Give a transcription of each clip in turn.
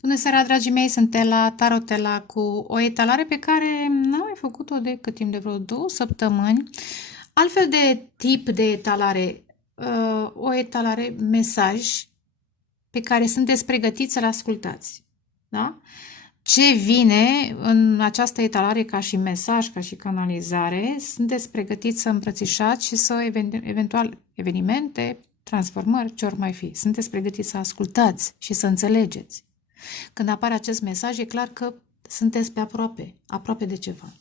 Bună seara, dragii mei! Sunt Ela, Tarotela, cu o etalare pe care n-am mai făcut-o de cât timp, de vreo 2 săptămâni. Altfel de tip de etalare, o etalare mesaj pe care sunteți pregătiți să-l ascultați. Da? Ce vine în această etalare ca și mesaj, ca și canalizare, sunteți pregătiți să îmbrățișați și să eventual evenimente, transformări, ce ori mai fi. Sunteți pregătiți să ascultați și să înțelegeți. Când apare acest mesaj, e clar că sunteți pe aproape, aproape de ceva.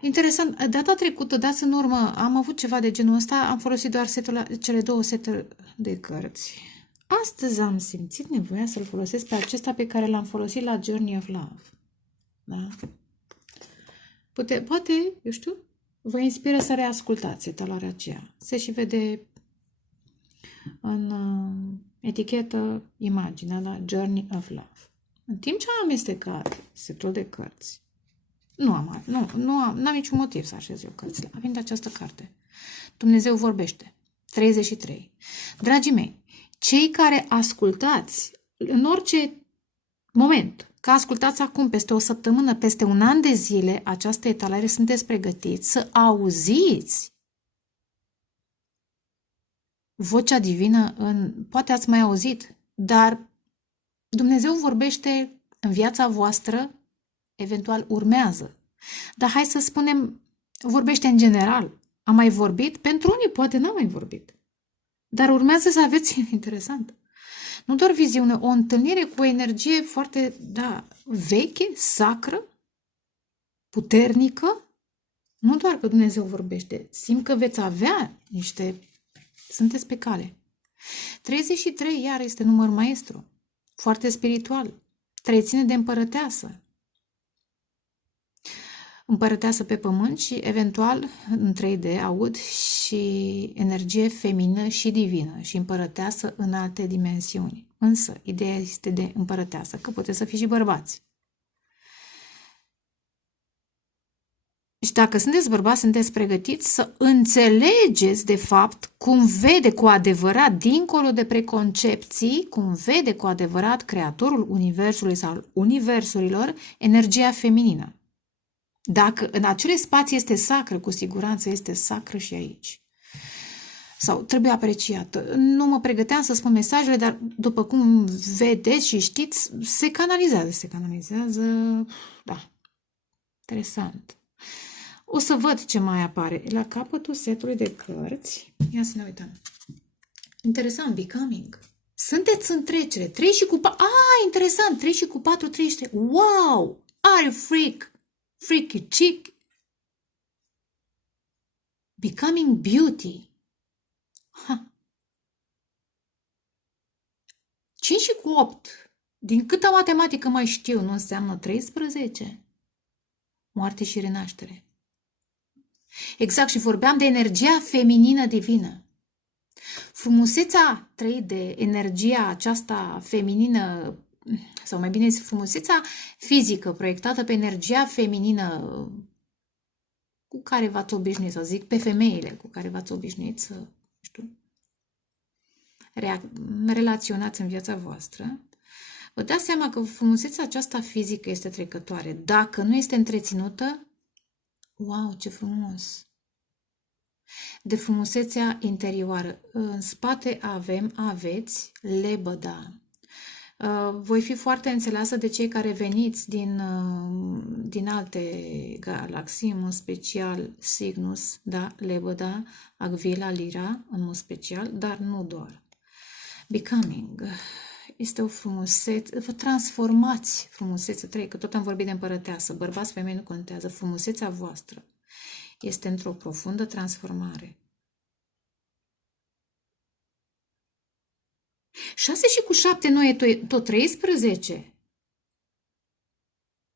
Interesant, data trecută, dați în urmă, am avut ceva de genul ăsta, am folosit doar cele 2 seturi de cărți. Astăzi am simțit nevoia să-l folosesc pe acesta pe care l-am folosit la Journey of Love. Da? Poate, eu știu, vă inspiră să reascultați etalarea aceea. Se și vede în etichetă imaginea la Journey of Love. În timp ce am amestecat setul de cărți, n-am niciun motiv să așez eu cărțile. Avem această carte. Dumnezeu vorbește. 33. Dragii mei, cei care ascultați în orice moment, că ascultați acum, peste o săptămână, peste un an de zile, această etalare, sunteți pregătiți să auziți vocea divină poate ați mai auzit, dar Dumnezeu vorbește în viața voastră, eventual urmează. Dar hai să spunem, vorbește în general. A mai vorbit? Pentru unii poate n-a mai vorbit. Dar urmează să aveți, interesant, nu doar viziune, o întâlnire cu o energie foarte, veche, sacră, puternică. Nu doar că Dumnezeu vorbește, simt că veți avea sunteți pe cale. 33, iar este număr maestru, foarte spiritual, ține de împărăteasă. Împărăteasă pe pământ și, eventual, în 3D, aud și energie feminină și divină și împărăteasă în alte dimensiuni. Însă, ideea este de împărăteasă, că puteți să fiți și bărbați. Și dacă sunteți bărbați, sunteți pregătiți să înțelegeți, de fapt, cum vede cu adevărat, dincolo de preconcepții, cum vede cu adevărat Creatorul Universului sau Universurilor, energia feminină. Dacă în acele spații este sacră, cu siguranță este sacră și aici. Sau trebuie apreciată. Nu mă pregăteam să spun mesajele, dar după cum vedeți și știți, se canalizează. Da. Interesant. O să văd ce mai apare. La capătul setului de cărți. Ia să ne uităm. Interesant, Becoming. Sunteți în trecere. 3 și cu 4. Interesant. 3 și cu 4, 33. Wow! Are freak! Freaky chick. Becoming beauty. 5 și cu 8. Din câtă matematică mai știu, nu înseamnă 13? Moarte și renaștere. Exact, și vorbeam de energia feminină divină. Frumusețea 3D, energia aceasta feminină, sau mai bine zis, frumusețea fizică proiectată pe energia feminină cu care v-ați obișnuit, să zic, pe femeile cu care v-ați obișnuit să, relaționați în viața voastră, vă dați seama că frumusețea aceasta fizică este trecătoare. Dacă nu este întreținută, wow, ce frumos! De frumusețea interioară. În spate aveți lebăda. Voi fi foarte înțeleasă de cei care veniți din alte galaxii, în mod special Cygnus, da, lebăda, Agvila, Lira, în mod special, dar nu doar. Becoming. Este o frumusețe, vă transformați frumusețea 3, că tot am vorbit de împărăteasă, bărbați, femei nu contează, frumusețea voastră este într-o profundă transformare. 6 și cu 7 nu e tot 13?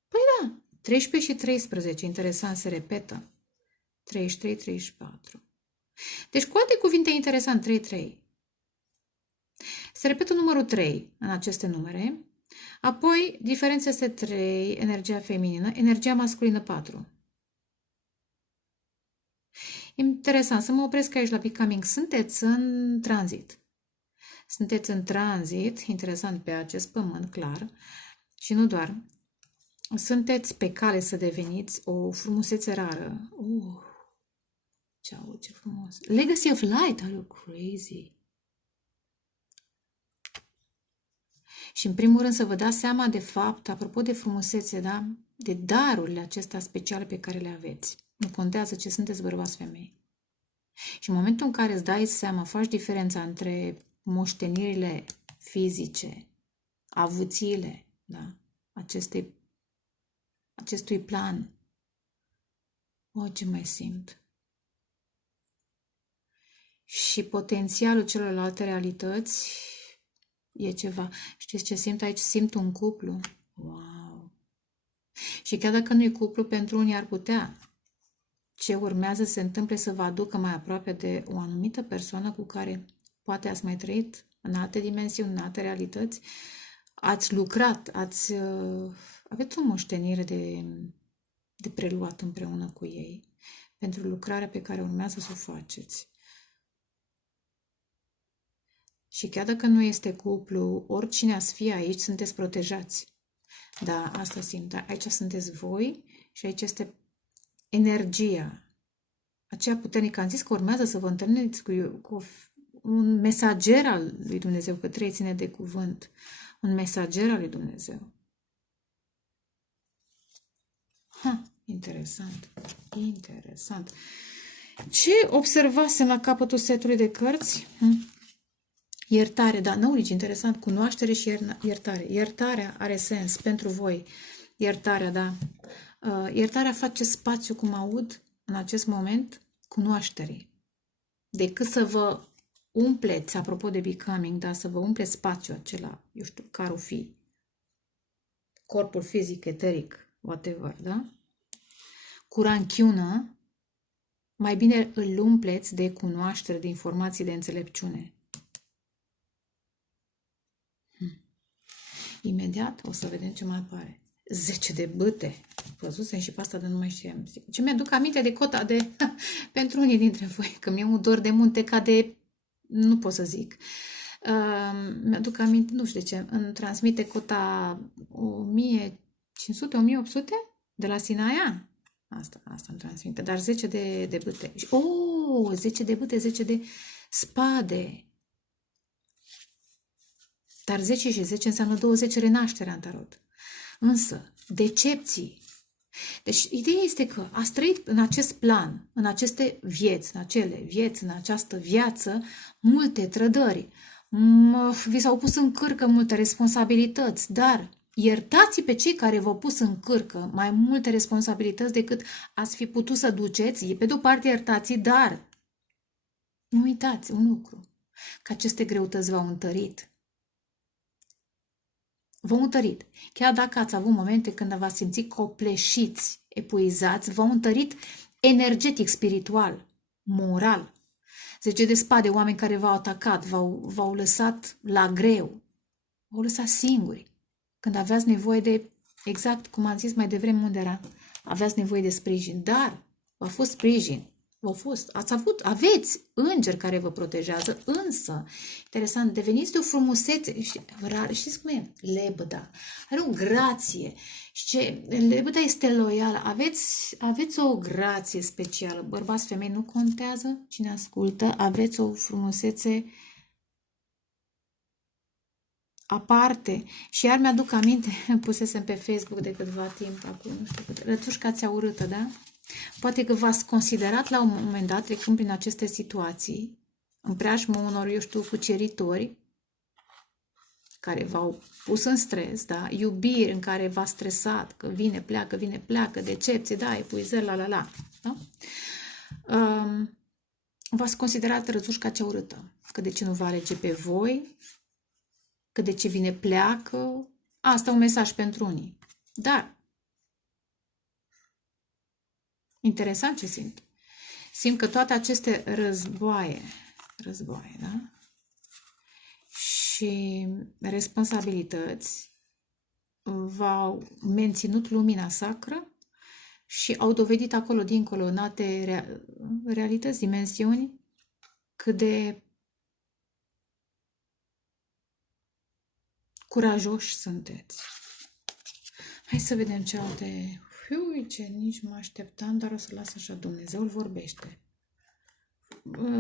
Păi da, 13 și 13, interesant, se repetă. 33, 34. Deci, cu alte cuvinte, interesant, 3. Se repetă numărul 3 în aceste numere. Apoi, diferența este 3, energia feminină, energia masculină 4. Interesant, să mă opresc aici la Becoming. Sunteți în tranzit. Sunteți în tranzit, interesant, pe acest pământ, clar, și nu doar. Sunteți pe cale să deveniți o frumusețe rară. Ce frumos. Legacy of Light, are you crazy? Și în primul rând să vă dați seama de fapt, apropo de frumusețe, da? De darurile acestea speciale pe care le aveți. Nu contează ce sunteți, bărbați, femei. Și în momentul în care îți dai seama, faci diferența între moștenirile fizice, avuțiile, da? Acestui plan. Ce mai simt? Și potențialul celorlalte realități e ceva. Știți ce simt aici? Simt un cuplu. Wow! Și chiar dacă nu e cuplu, pentru unii ar putea. Ce urmează se întâmple să vă aducă mai aproape de o anumită persoană cu care poate ați mai trăit în alte dimensiuni, în alte realități. Ați lucrat, aveți o moștenire de preluat împreună cu ei pentru lucrarea pe care urmează să o faceți. Și chiar dacă nu este cuplu, oricine ați fi aici, sunteți protejați. Da, asta simt. Aici sunteți voi și aici este energia aceea puternică. Am zis că urmează să vă întâlniți cu un mesager al lui Dumnezeu, că trei ține de cuvânt. Un mesager al lui Dumnezeu. Interesant. Interesant. Ce observasem la capătul setului de cărți? Iertare, da, knowledge, interesant, cunoaștere și iertare. Iertarea are sens pentru voi. Iertarea, da. Iertarea face spațiu, cum aud în acest moment, cunoașterii. Decât să vă umpleți, apropo de becoming, da, să vă umpleți spațiul acela, eu știu, care o fi. Corpul fizic, eteric, whatever, da? Cu ranchiună, mai bine îl umpleți de cunoaștere, de informații, de înțelepciune. Imediat o să vedem ce mai apare. 10 de bâte. Văzusem și pe asta, dar nu mai știam. Ce mi-aduc aminte de cota de... pentru unii dintre voi, că mi-e un dor de munte ca de... nu pot să zic. Mi-aduc aminte, nu știu de ce, îmi transmite cota 1500, 1800 de la Sinaia. Asta îmi transmite, dar 10 de bâte. 10 de bâte, 10 de spade. Dar 10 și 10 înseamnă 20 renașterea în tarot. Însă, decepții. Deci, ideea este că ați trăit în acest plan, în aceste vieți, în această viață, multe trădări. Vi s-au pus în cârcă multe responsabilități, dar iertați pe cei care v-au pus în cârcă mai multe responsabilități decât ați fi putut să duceți. Pe de o parte iertați, dar nu uitați un lucru, că aceste greutăți v-au întărit. V-au întărit. Chiar dacă ați avut momente când v-ați simțit copleșiți, epuizați, v-au întărit energetic, spiritual, moral. 10 de spade, oameni care v-au atacat, v-au lăsat la greu, v-au lăsat singuri. Când aveați nevoie de, exact cum am zis mai devreme unde era, aveați nevoie de sprijin, dar v-a fost sprijin. Aveți îngeri care vă protejează, însă, interesant, deveniți de o frumusețe, știți cum e? Lebăda, are o grație, și lebăda este loială, aveți o grație specială, bărbați, femei, nu contează cine ascultă, aveți o frumusețe aparte. Și iar mi-aduc aminte, pusesem pe Facebook de câtva timp, acum, nu știu câte, rățușca ți-a urâtă, da? Poate că v-ați considerat la un moment dat, trecând prin aceste situații, în preajma unor, eu știu, cuceritori care v-au pus în stres, da? Iubiri în care v-a stresat, că vine, pleacă, decepție, da, epuizări, da? V-ați considerat rățușca cea urâtă, că de ce nu vă alege pe voi, că de ce vine, pleacă. Asta e un mesaj pentru unii. Dar interesant ce simt. Simt că toate aceste războaie, da? Și responsabilități v-au menținut lumina sacră și au dovedit acolo, dincolo, în alte realități, dimensiuni, cât de Curajoși sunteți. Hai să vedem ce alte... ce nici mă așteptam, dar o să las așa. Dumnezeul vorbește.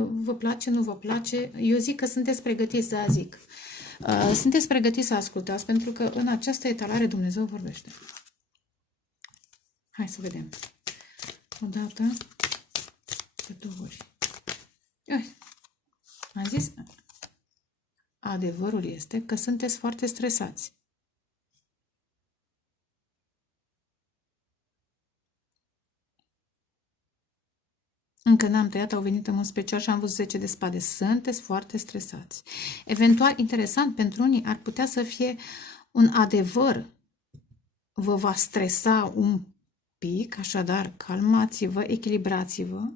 Vă place, nu vă place? Eu zic că sunteți pregătiți, da, zic. Sunteți pregătiți să ascultați, pentru că în această etalare Dumnezeu vorbește. Hai să vedem. O dată, de 2 ori. Am zis, adevărul este că sunteți foarte stresați. Încă n-am tăiat, au venit în mod special și am văzut 10 de spade. Sunteți foarte stresați. Eventual, interesant, pentru unii ar putea să fie un adevăr. Vă va stresa un pic, așadar, calmați-vă, echilibrați-vă,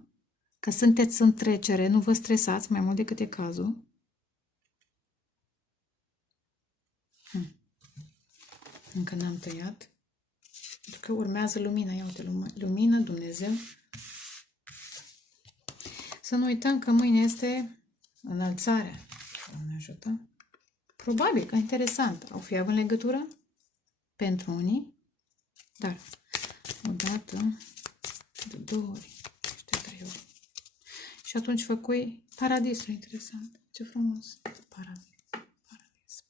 că sunteți în trecere, nu vă stresați mai mult decât e cazul. Încă n-am tăiat. Pentru că urmează lumina. Ia uite, lumină, Dumnezeu. Să nu uităm că mâine este înălțarea. Doamne ajută. Probabil că interesant. Au fi având legătură pentru unii, dar o dată, de 2 ori, de 3 ori. Și atunci făcui paradisul. Interesant. Ce frumos. Paradis. Paradis. Paradis.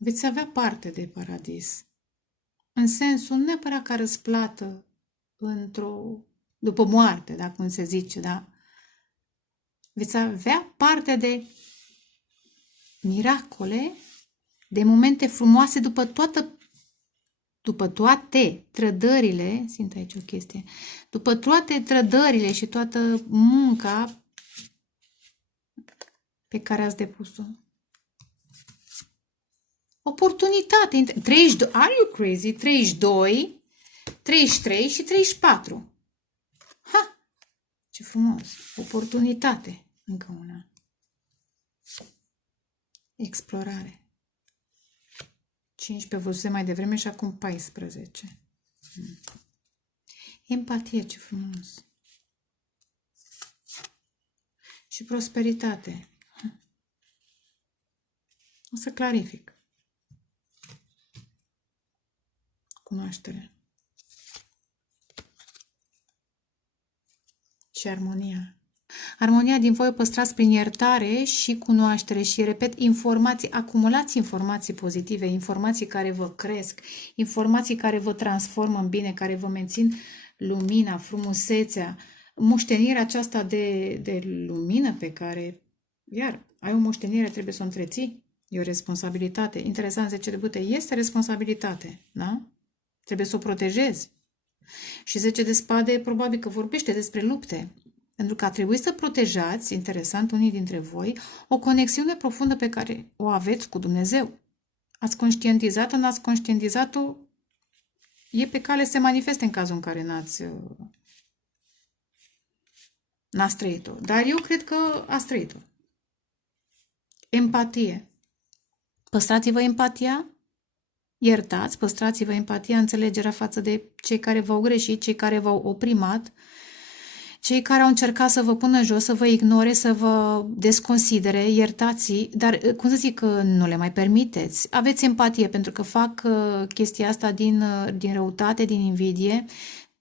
Veți avea parte de paradis. În sensul nu neapărat ca răsplată după moarte, dacă cum se zice, da? Veți avea parte de miracole, de momente frumoase după toate trădările, simt aici o chestie, după toate trădările și toată munca pe care ați depus-o. Oportunitate. 32, are you crazy? 32, 33 și 34. Ha! Ce frumos. Oportunitate. Încă una. Explorare. 15 văzuse mai devreme și acum 14. Empatie, ce frumos. Și prosperitate. O să clarific. Cunoaștere. Și armonia. Armonia din voi o păstrați prin iertare și cunoaștere și, repet, informații, acumulați informații pozitive, informații care vă cresc, informații care vă transformă în bine, care vă mențin lumina, frumusețea, moștenirea aceasta de lumină pe care, iar, ai o moștenire, trebuie să o întreții, e o responsabilitate. Interesant, 10 de bâte este responsabilitate, da? Trebuie să o protejezi. Și 10 de spade probabil că vorbește despre lupte. Pentru că a trebuit să protejați, interesant, unii dintre voi, o conexiune profundă pe care o aveți cu Dumnezeu. Ați conștientizat-o, n-ați conștientizat-o, e pe cale să se manifeste în cazul în care n-ați trăit-o. Dar eu cred că ați trăit-o. Empatie. Păstrați-vă empatia. Iertați, păstrați-vă empatia, înțelegerea față de cei care v-au greșit, cei care v-au oprimat, cei care au încercat să vă pună jos, să vă ignore, să vă desconsidere, iertați, dar, cum să zic, nu le mai permiteți. Aveți empatie, pentru că fac chestia asta din răutate, din invidie,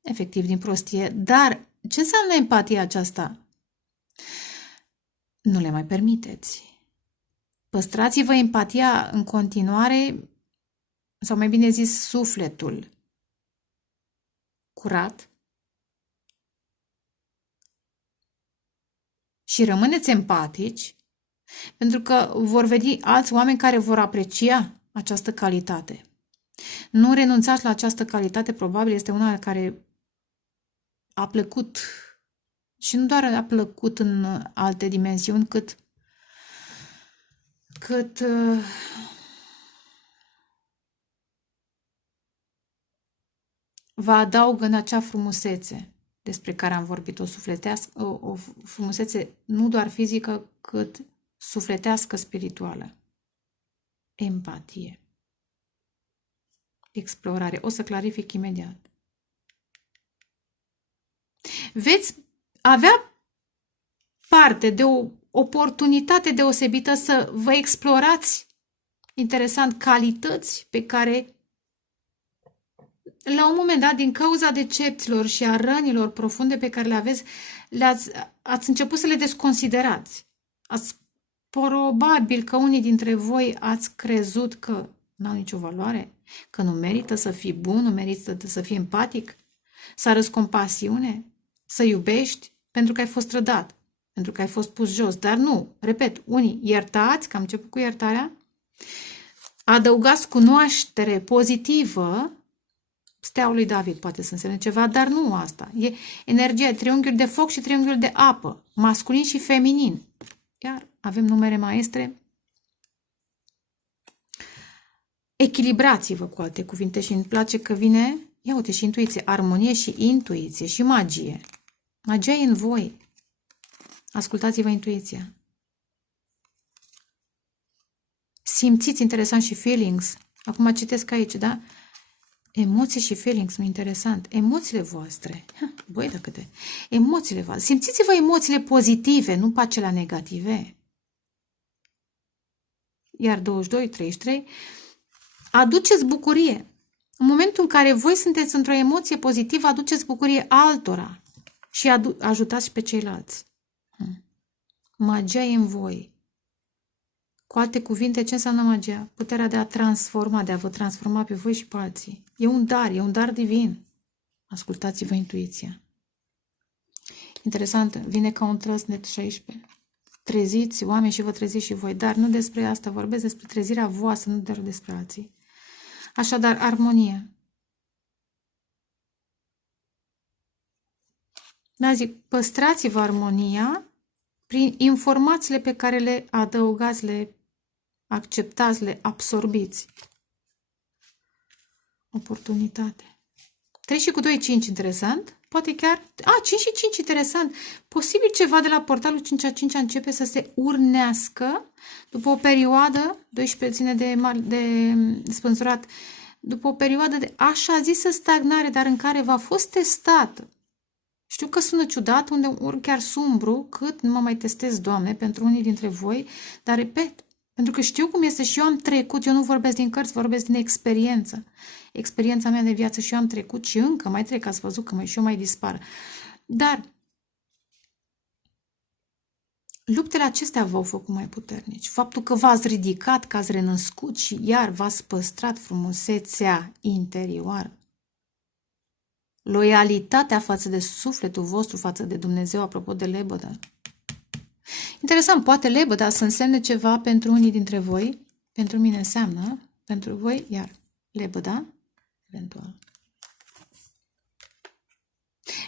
efectiv din prostie. Dar ce înseamnă empatia aceasta? Nu le mai permiteți. Păstrați-vă empatia în continuare, sau mai bine zis, sufletul curat și rămâneți empatici, pentru că vor veni alți oameni care vor aprecia această calitate. Nu renunțați la această calitate, probabil este una care a plăcut și nu doar a plăcut în alte dimensiuni, cât vă adaugă în acea frumusețe despre care am vorbit, o frumusețe nu doar fizică, cât sufletească, spirituală. Empatie. Explorare. O să clarific imediat. Veți avea parte de o oportunitate deosebită să vă explorați, interesant, calități pe care la un moment dat, din cauza decepțiilor și a rănilor profunde pe care le aveți, ați început să le desconsiderați. Probabil că unii dintre voi ați crezut că n-au nicio valoare, că nu merită să fii bun, nu merită să fii empatic, să arăți compasiune, să iubești, pentru că ai fost trădat, pentru că ai fost pus jos. Dar nu, repet, unii iertați, că am început cu iertarea, adăugați cunoaștere pozitivă, steaua lui David poate să însemne ceva, dar nu asta. E energia, triunghiul de foc și triunghiul de apă, masculin și feminin. Iar avem numere maestre. Echilibrați-vă, cu alte cuvinte, și îmi place că vine, ia uite, și intuiție, armonie și intuiție și magie. Magia e în voi. Ascultați-vă intuiția. Simțiți, interesant, și feelings. Acum citesc aici, da? Emoții și feelings, nu interesant. Emoțiile voastre. Băi, da câte. Emoțiile voastre. Simțiți-vă emoțiile pozitive, nu pe acelea negative. Iar 22, 33, aduceți bucurie. În momentul în care voi sunteți într-o emoție pozitivă, aduceți bucurie altora și ajutați pe ceilalți. Magia e în voi. Cu alte cuvinte, ce înseamnă magia? Puterea de a transforma, de a vă transforma pe voi și pe alții. E un dar divin. Ascultați-vă intuiția. Interesant, vine ca un trăsnet 16. Treziți oameni și vă treziți și voi, dar nu despre asta, vorbesc despre trezirea voastră, nu doar despre alții. Așadar, armonie. Da, zic, păstrați-vă armonia prin informațiile pe care le adăugați, le acceptați, le absorbiți. Oportunitate. 3 și cu 2, 5, interesant. Poate chiar... 5 și 5, interesant. Posibil ceva de la portalul 5 a 5 începe să se urnească după o perioadă, 12 ține de spânzurat, după o perioadă de așa zisă stagnare, dar în care v-a fost testată. Știu că sună ciudat, ori chiar sumbru, cât nu mă mai testez, Doamne, pentru unii dintre voi, dar repet, pentru că știu cum este și eu am trecut, eu nu vorbesc din cărți, vorbesc din experiență. Experiența mea de viață și eu am trecut și încă mai trec, ați văzut că și eu mai dispar. Dar luptele acestea v-au făcut mai puternici. Faptul că v-ați ridicat, că ați renăscut și iar v-ați păstrat frumusețea interioară. Loialitatea față de sufletul vostru, față de Dumnezeu, apropo de lebădă. Interesant, poate lebăda să însemne ceva pentru unii dintre voi, pentru mine înseamnă, pentru voi, iar lebăda, eventual.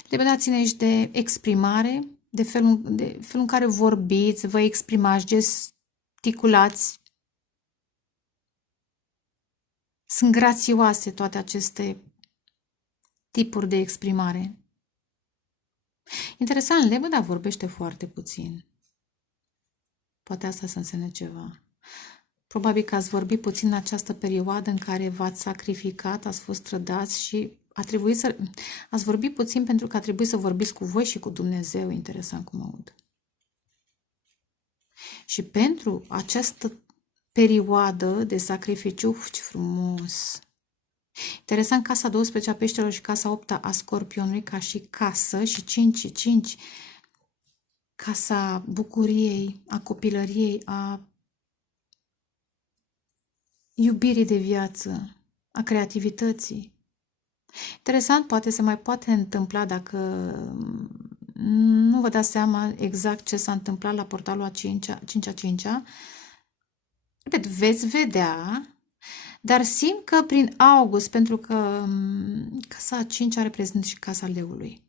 Lebăda ține aici de exprimare, de felul în care vorbiți, vă exprimați, gesticulați. Sunt grațioase toate aceste tipuri de exprimare. Interesant, lebăda vorbește foarte puțin. Poate asta să însemne ceva. Probabil că ați vorbit puțin în această perioadă în care v-ați sacrificat, ați fost trădați și ați vorbit puțin pentru că a trebuit să vorbiți cu voi și cu Dumnezeu. Interesant cum aud. Și pentru această perioadă de sacrificiu, ce frumos! Interesant, casa 12 a peștelor și casa 8 a scorpionului ca și casă și 5 casa bucuriei, a copilăriei, a iubirii de viață, a creativității. Interesant, poate se mai poate întâmpla dacă nu vă dați seama exact ce s-a întâmplat la portalul a 5-a. Repet, veți vedea, dar simt că prin august, pentru că casa a 5-a reprezintă și casa leului.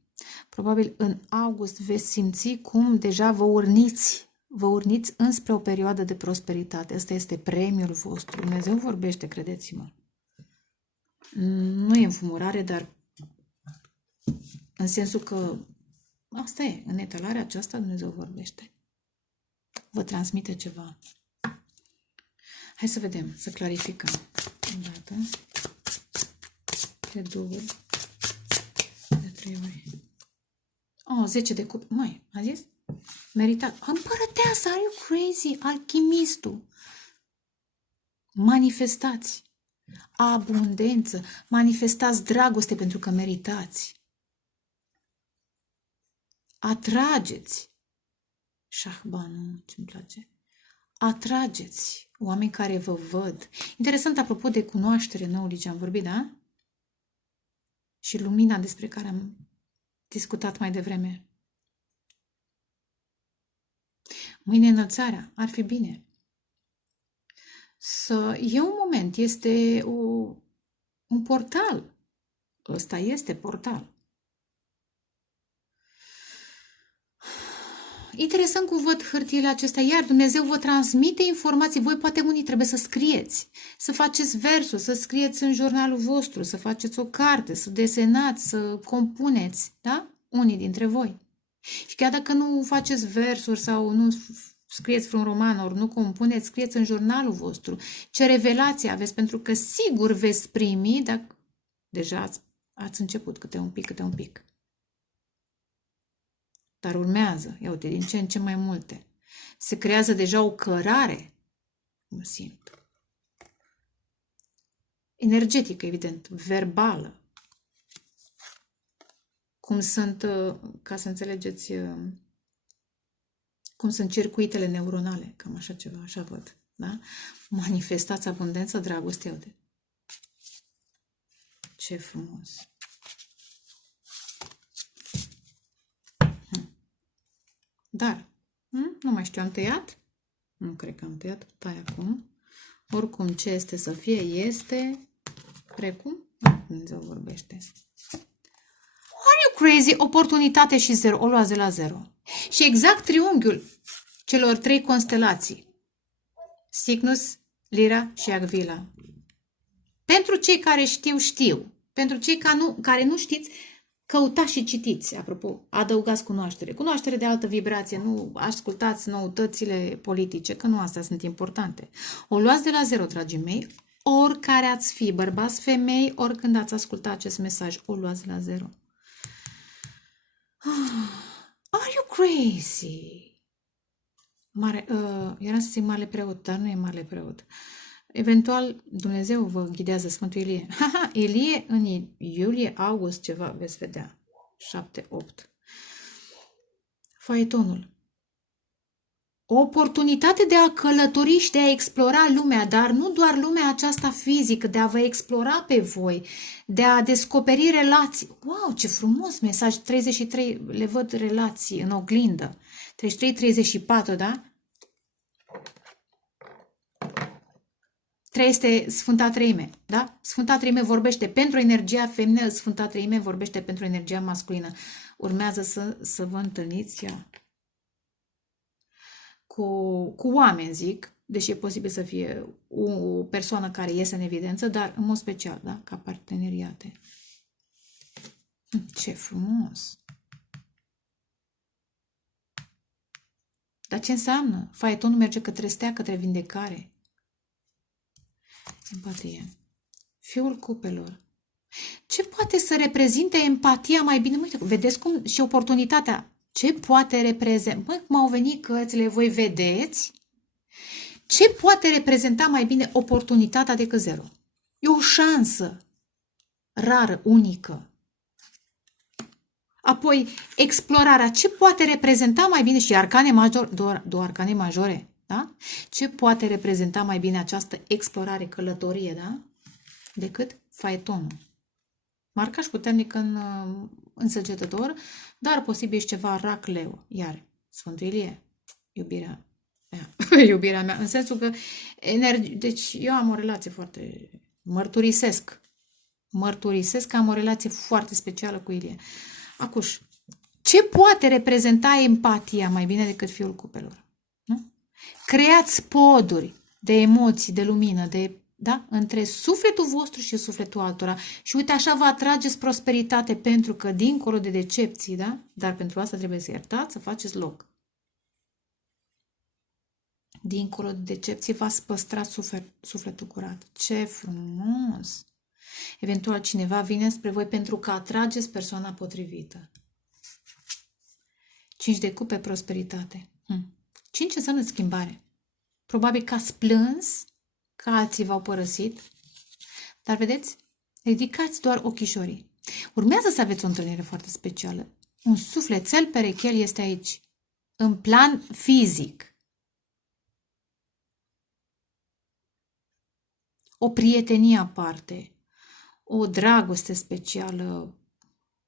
Probabil în august veți simți cum deja vă urniți înspre o perioadă de prosperitate. Ăsta este premiul vostru. Dumnezeu vorbește, credeți-mă. Nu e înfumurare, dar în sensul că asta e, în etalarea aceasta Dumnezeu vorbește. Vă transmite ceva. Hai să vedem, să clarificăm. Odată, de 2 ori, de 3 ori. Oh, 10 de cupe. Măi, a zis? Meritat. Împărăteasa, are you crazy? Alchimistul. Manifestați abundență, manifestați dragoste pentru că meritați. Atrageți. Șahbanul, ce-mi place. Atrageți oameni care vă văd. Interesant, apropo de cunoaștere nouă, ce am vorbit, da? Și lumina despre care am discutat mai devreme. Mâine înălțarea, ar fi bine. E un moment, este un portal. Ăsta este portal. Interesant cum văd hârtiile acestea, iar Dumnezeu vă transmite informații, voi poate unii trebuie să scrieți, să faceți versuri, să scrieți în jurnalul vostru, să faceți o carte, să desenați, să compuneți, da? Unii dintre voi. Și chiar dacă nu faceți versuri sau nu scrieți vreun roman, ori nu compuneți, scrieți în jurnalul vostru ce revelație aveți, pentru că sigur veți primi, dacă deja ați început câte un pic. Dar urmează, ia uite, din ce în ce mai multe. Se creează deja o cărare, mă simt. Energetică, evident, verbală. Cum sunt, ca să înțelegeți, cum sunt circuitele neuronale, cam așa ceva, așa văd. Da? Manifestați abundență, dragoste, uite. Ce frumos! Dar, nu mai știu, am tăiat? Nu cred că am tăiat, tai acum. Oricum, ce este să fie, este precum Dumnezeu vorbește. Are you crazy? Oportunitate și 0, o luați de la 0. Și exact triunghiul celor 3 constelații. Cygnus, Lyra și Aquila. Pentru cei care știu. Pentru cei care nu știți, căutați și citiți, apropo, adăugați cunoaștere. Cunoaștere de altă vibrație, nu ascultați noutățile politice, că nu astea sunt importante. O luați de la 0, dragii mei, oricare ați fi, bărbați, femei, oricând ați ascultat acest mesaj, o luați de la 0. Are you crazy? Era să zic mare preot, dar nu e mare preot. Eventual, Dumnezeu vă ghidează, Sfântul Ilie. Ilie în iulie, august, ceva, veți vedea. 7-8. Faetonul. O oportunitate de a călători și de a explora lumea, dar nu doar lumea aceasta fizică, de a vă explora pe voi, de a descoperi relații. Wow, ce frumos mesaj! 33, le văd relații în oglindă. 33-34, da? 3 este Sfânta Treime, da? Sfânta Treime vorbește pentru energia feminină, Sfânta Treime vorbește pentru energia masculină. Urmează să vă întâlniți cu oameni, zic, deși e posibil să fie o persoană care iese în evidență, dar în mod special, da? Ca parteneriate. Ce frumos! Dar ce înseamnă? Faetonul merge către stea, către vindecare. Empatie. Fiul cupelor. Ce poate să reprezinte empatia mai bine? Uite, vedeți cum și oportunitatea. Ce poate reprezenta? Măi, cum au venit cărțile, voi vedeți? Ce poate reprezenta mai bine oportunitatea decât 0? E o șansă rară, unică. Apoi, explorarea. Ce poate reprezenta mai bine? Și arcane majore, două arcane majore. Da? Ce poate reprezenta mai bine această explorare, călătorie, da? Decât faetonul. Marcaș puternic în săgetător, dar posibil și ceva rac leu. Iar Sfântul Ilie, iubirea mea. Iubirea mea, în sensul că deci eu am o relație foarte... Mărturisesc că am o relație foarte specială cu Ilie. Acuși, ce poate reprezenta empatia mai bine decât fiul cupelor? Nu? Creați poduri de emoții, de lumină, da? Între sufletul vostru și sufletul altora. Și uite, așa vă atrageți prosperitate, pentru că dincolo de decepții, da? Dar pentru asta trebuie să iertați, să faceți loc. Dincolo de decepții v-ați păstrat sufletul curat. Ce frumos! Eventual cineva vine spre voi pentru că atrageți persoana potrivită. 5 de cupe, prosperitate. 5 înseamnă schimbare. Probabil că ați plâns, că alții v-au părăsit, dar vedeți, ridicați doar ochișorii. Urmează să aveți o întâlnire foarte specială. Un sufletel perechel este aici, în plan fizic. O prietenie aparte, o dragoste specială,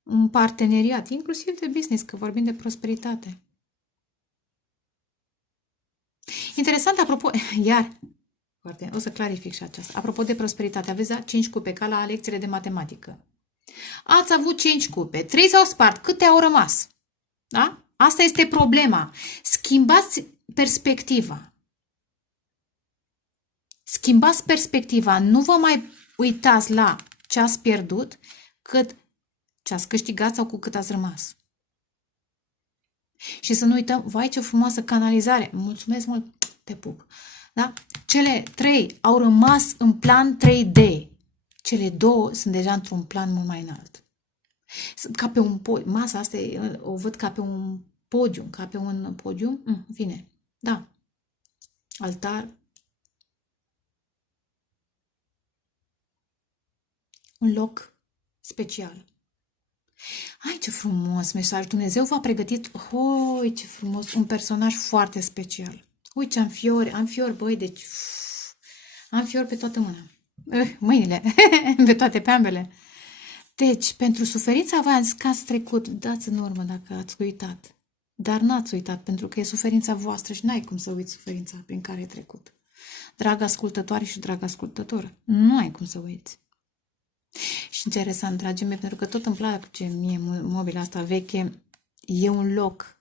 un parteneriat, inclusiv de business, că vorbim de prosperitate. Interesant, apropo, iar, o să clarific și aceasta. Apropo de prosperitate, aveți 5 cupe, ca la lecțiile de matematică. Ați avut 5 cupe, 3 s-au spart, câte au rămas? Da? Asta este problema. Schimbați perspectiva. Schimbați perspectiva. Nu vă mai uitați la ce ați pierdut, cât ce ați câștigat sau cu cât ați rămas. Și să nu uităm, vai ce frumoasă canalizare. Mulțumesc mult, te pup. Da? Cele 3 au rămas în plan 3D. Cele 2 sunt deja într-un plan mult mai înalt. Sunt ca pe un podium. Masa asta o văd ca pe un podium. Ca pe un podium. Vine. Da. Altar. Un loc special. Ai, ce frumos mesaj! Dumnezeu v-a pregătit, oi, ce frumos, un personaj foarte special. Uite, am fiori, băi, deci am fiori pe toată mâna. Mâinile, pe ambele. Deci, pentru suferința voastră că ați trecut, dați în urmă dacă ați uitat. Dar n-ați uitat, pentru că e suferința voastră și n-ai cum să uiți suferința prin care ai trecut. Dragă ascultătoare și dragă ascultător, nu ai cum să uiți. Și interesant, dragii mei, pentru că tot îmi place mie mobila asta veche, e un loc.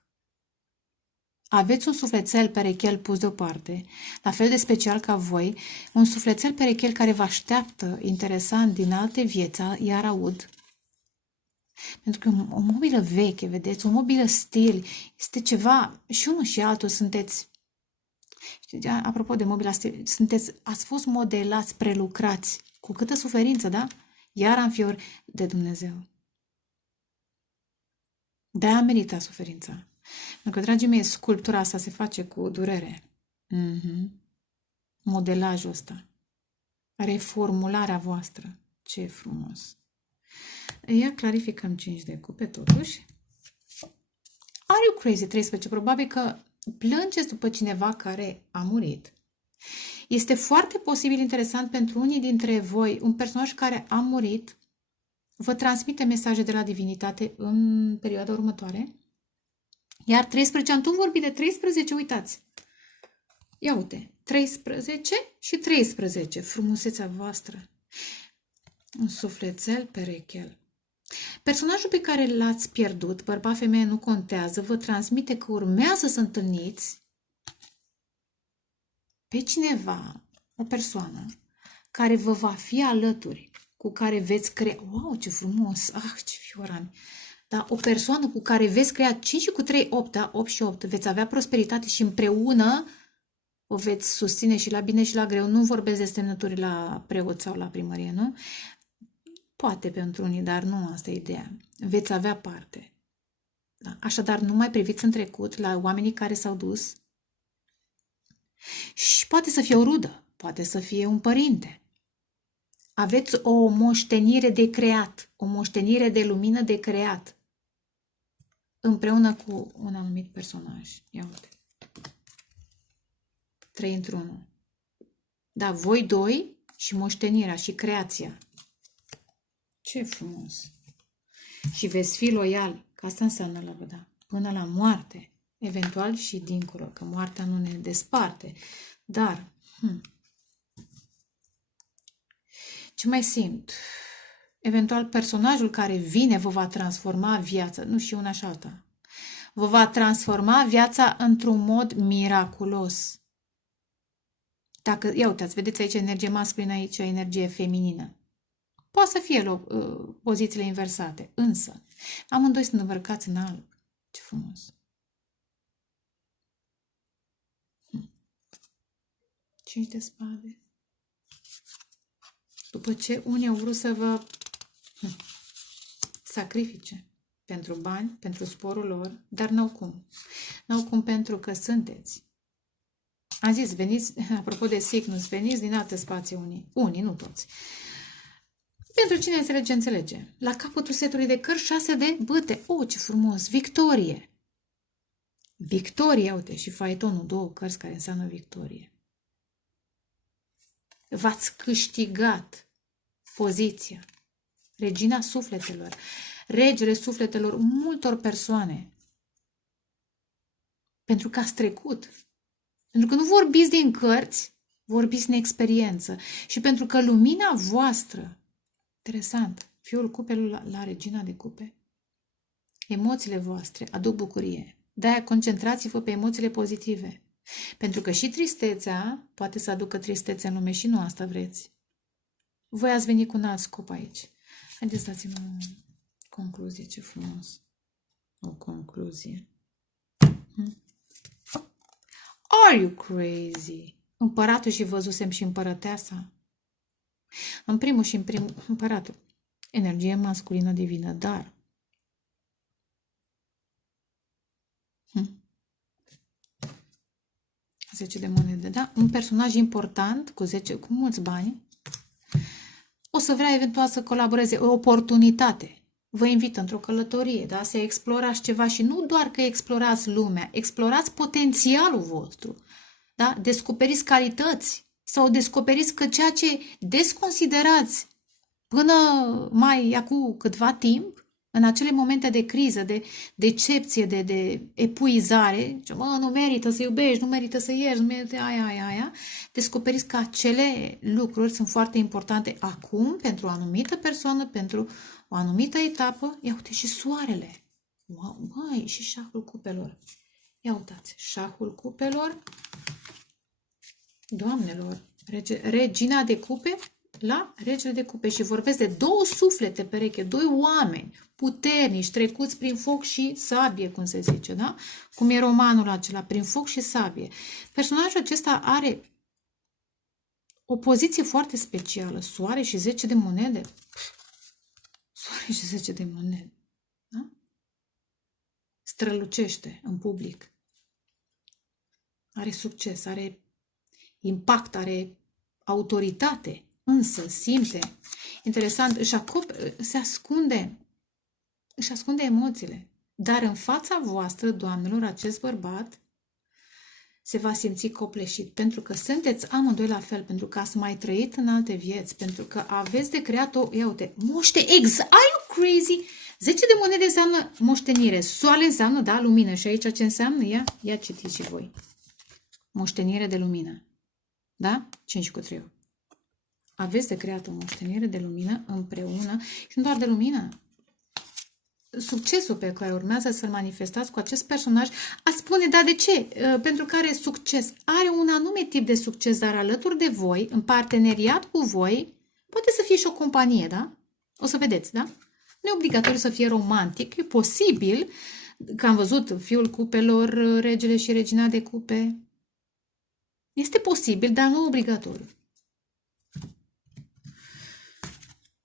Aveți un sufletel perechel pus deoparte, la fel de special ca voi, un sufletel perechel care vă așteaptă, interesant, din alte vieți, iar aud. Pentru că o mobilă veche, vedeți, o mobilă stil, este ceva, și unul și altul sunteți, apropo de mobila stil, ați fost modelați, prelucrați, cu câtă suferință, da? Iar am fiori de Dumnezeu. De-aia merita suferința. Pentru că, dragii mei, sculptura asta se face cu durere. Modelajul ăsta. Reformularea voastră. Ce frumos. Ia clarificăm 5 de cupe, totuși. Are you crazy? 13. Probabil că plângeți după cineva care a murit. Este foarte posibil interesant pentru unii dintre voi, un personaj care a murit, vă transmite mesaje de la divinitate în perioada următoare. Iar 13, am tot vorbit de 13, uitați. Ia uite, 13 și 13, frumusețea voastră. Un sufletel perechel. Personajul pe care l-ați pierdut, bărbat, femeie, nu contează, vă transmite că urmează să întâlniți pe cineva, o persoană, care vă va fi alături, cu care veți crea... Wow, ce frumos! Ah, ce fiorani! Da, o persoană cu care veți crea 5 cu 3, 8, da? 8 și 8. Veți avea prosperitate și împreună o veți susține și la bine și la greu. Nu vorbesc de semnături la preot sau la primărie, nu? Poate pentru unii, dar nu asta e ideea. Veți avea parte. Da? Așadar, nu mai priviți în trecut la oamenii care s-au dus. Și poate să fie o rudă, poate să fie un părinte. Aveți o moștenire de creat, o moștenire de lumină de creat, împreună cu un anumit personaj. Ia uite. 3 într-1. Da, voi doi și moștenirea și creația. Ce frumos! Și veți fi loiali, că asta înseamnă lăbăda, până la moarte, eventual și dincolo, că moartea nu ne desparte. Dar, ce mai simt? Eventual personajul care vine vă va transforma viața, nu și una și alta. Vă va transforma viața într-un mod miraculos. Dacă, ia uitați, vedeți aici energie masculină, aici energie feminină. Poate să fie pozițiile inversate, însă amândoi sunt îmbrăcați în alb. Ce frumos! 5 de spade. După ce unii au vrut să vă sacrifice pentru bani, pentru sporul lor, dar n-au cum. N-au cum pentru că sunteți. Am zis, veniți, apropo de Cygnus, veniți din alte spații unii. Unii, nu toți. Pentru cine înțelege, înțelege. La capătul setului de cărți, 6 de bâte. Oh, ce frumos! Victorie! Victorie, uite, și faetonul, 2 cărți care înseamnă victorie. V-ați câștigat poziția. Regina sufletelor. Regele sufletelor multor persoane. Pentru că ați trecut. Pentru că nu vorbiți din cărți, vorbiți din experiență. Și pentru că lumina voastră, interesant, fiul cupelul la regina de cupe, emoțiile voastre aduc bucurie. De-aia concentrați-vă pe emoțiile pozitive. Pentru că și tristețea poate să aducă tristețe în lume și nu asta vreți. Voi ați venit cu un alt scop aici. Haideți, dați-mi o concluzie, ce frumos. O concluzie. Are you crazy? Împăratul și văzusem și împărăteasa. În primul și în primul, împăratul. Energie masculină divină, dar 10 de monede, da? Un personaj important cu mulți bani o să vrea eventual să colaboreze, o oportunitate. Vă invită într-o călătorie, da? Să explorați ceva și nu doar că explorați lumea, explorați potențialul vostru, da? Descoperiți calități sau descoperiți că ceea ce desconsiderați până mai acum câtva timp, în acele momente de criză, de decepție, de epuizare, nu merită să iubești, nu merită să ierți, nu merită aia, descoperiți că acele lucruri sunt foarte importante acum, pentru o anumită persoană, pentru o anumită etapă. Ia uite și soarele. Măi, și șahul cupelor. Ia uitați, șahul cupelor, doamnelor, regina de cupe, la regele de cupe și vorbesc de 2 suflete pereche, 2 oameni puternici, trecuți prin foc și sabie, cum se zice, da? Cum e romanul acela, prin foc și sabie. Personajul acesta are o poziție foarte specială, soare și 10 de monede. Soare și 10 de monede, da? Strălucește în public. Are succes, are impact, are autoritate. Însă simte, interesant, își ascunde emoțiile. Dar în fața voastră, doamnelor, acest bărbat se va simți copleșit. Pentru că sunteți amândoi la fel, pentru că ați mai trăit în alte vieți, pentru că aveți de creat o, ia uite, are you crazy? 10 de monede înseamnă moștenire, soare înseamnă, da, lumină. Și aici ce înseamnă? Ia citiți și voi. Moștenire de lumină. Da? 5 cu 3. Aveți de creat o moștenire de lumină împreună și nu doar de lumină. Succesul pe care urmează să-l manifestați cu acest personaj, ați spune, da, de ce? Pentru că are succes. Are un anume tip de succes, dar alături de voi, în parteneriat cu voi, poate să fie și o companie, da? O să vedeți, da? Nu e obligatoriu să fie romantic, e posibil, că am văzut fiul cupelor, regele și regina de cupe. Este posibil, dar nu obligatoriu.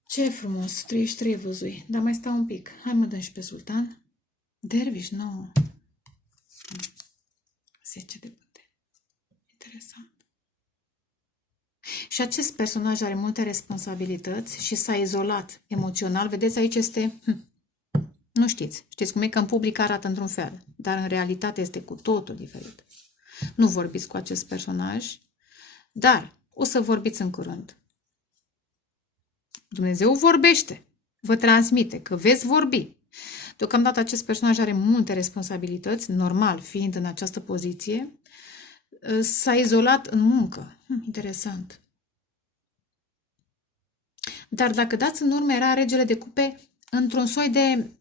Ce frumos, 33 văzui, dar mai stau un pic. Hai mă dăm și pe sultan. Derviș, 9. 10 de bâte. Interesant. Și acest personaj are multe responsabilități și s-a izolat emoțional. Vedeți, aici este... Nu știți. Știți cum e că în public arată într-un fel, dar în realitate este cu totul diferit. Nu vorbiți cu acest personaj, dar o să vorbiți în curând. Dumnezeu vorbește, vă transmite că veți vorbi. Deocamdată acest personaj are multe responsabilități, normal, fiind în această poziție. S-a izolat în muncă. Interesant. Dar dacă dați în urmă, era regele de cupe într-un soi de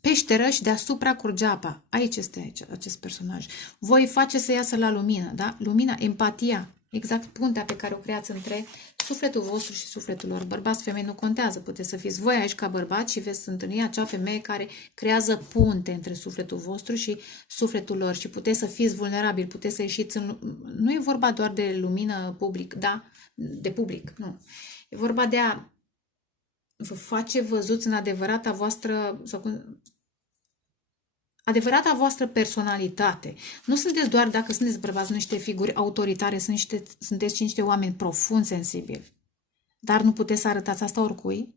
peșteră și deasupra curgea apa. Aici este acest personaj. Voi face să iasă la lumină, da? Lumina, empatia. Exact puntea pe care o creați între sufletul vostru și sufletul lor. Bărbați, femei, nu contează. Puteți să fiți voi aici ca bărbați și veți întâlni acea femeie care creează punte între sufletul vostru și sufletul lor. Și puteți să fiți vulnerabili, puteți să ieșiți în... Nu e vorba doar de lumină public, da? De public, nu. E vorba de a vă face văzuți în adevărata voastră, sau adevărata voastră personalitate. Nu sunteți doar, dacă sunteți bărbați, niște figuri autoritare, sunteți și niște oameni profund sensibili. Dar nu puteți să arătați asta oricui,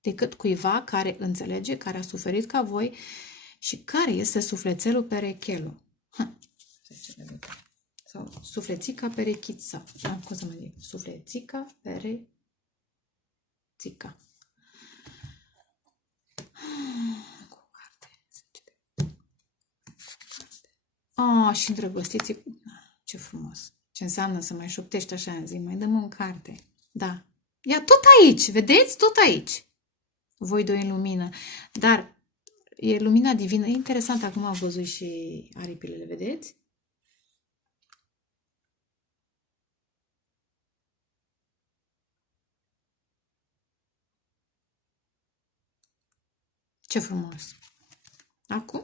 decât cuiva care înțelege, care a suferit ca voi și care este sufletelul perechelul. Sau suflețica perechița. Da, cum să mă zic? Suflețica perechița. Și îndrăgostiți. Ce frumos. Ce înseamnă să mai șoptești așa în zi? Mai dăm în carte. Da. Ia tot aici, vedeți? Tot aici. Voi doi în lumină. Dar e lumina divină. E interesant, acum am văzut și aripile, vedeți? Ce frumos. Acum?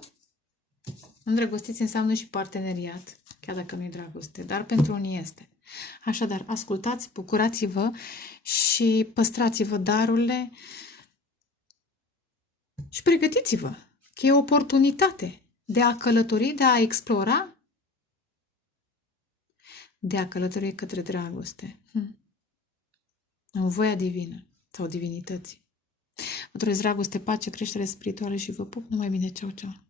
Îndrăgostiți înseamnă și parteneriat, chiar dacă nu-i dragoste, dar pentru unii este. Așadar, ascultați, bucurați-vă și păstrați-vă darurile și pregătiți-vă, că e o oportunitate de a călători, de a explora, de a călători către dragoste. În voia divină sau divinității. Vă doresc dragoste, pace, creștere spirituală și vă pup. Numai bine, ceau, ceau!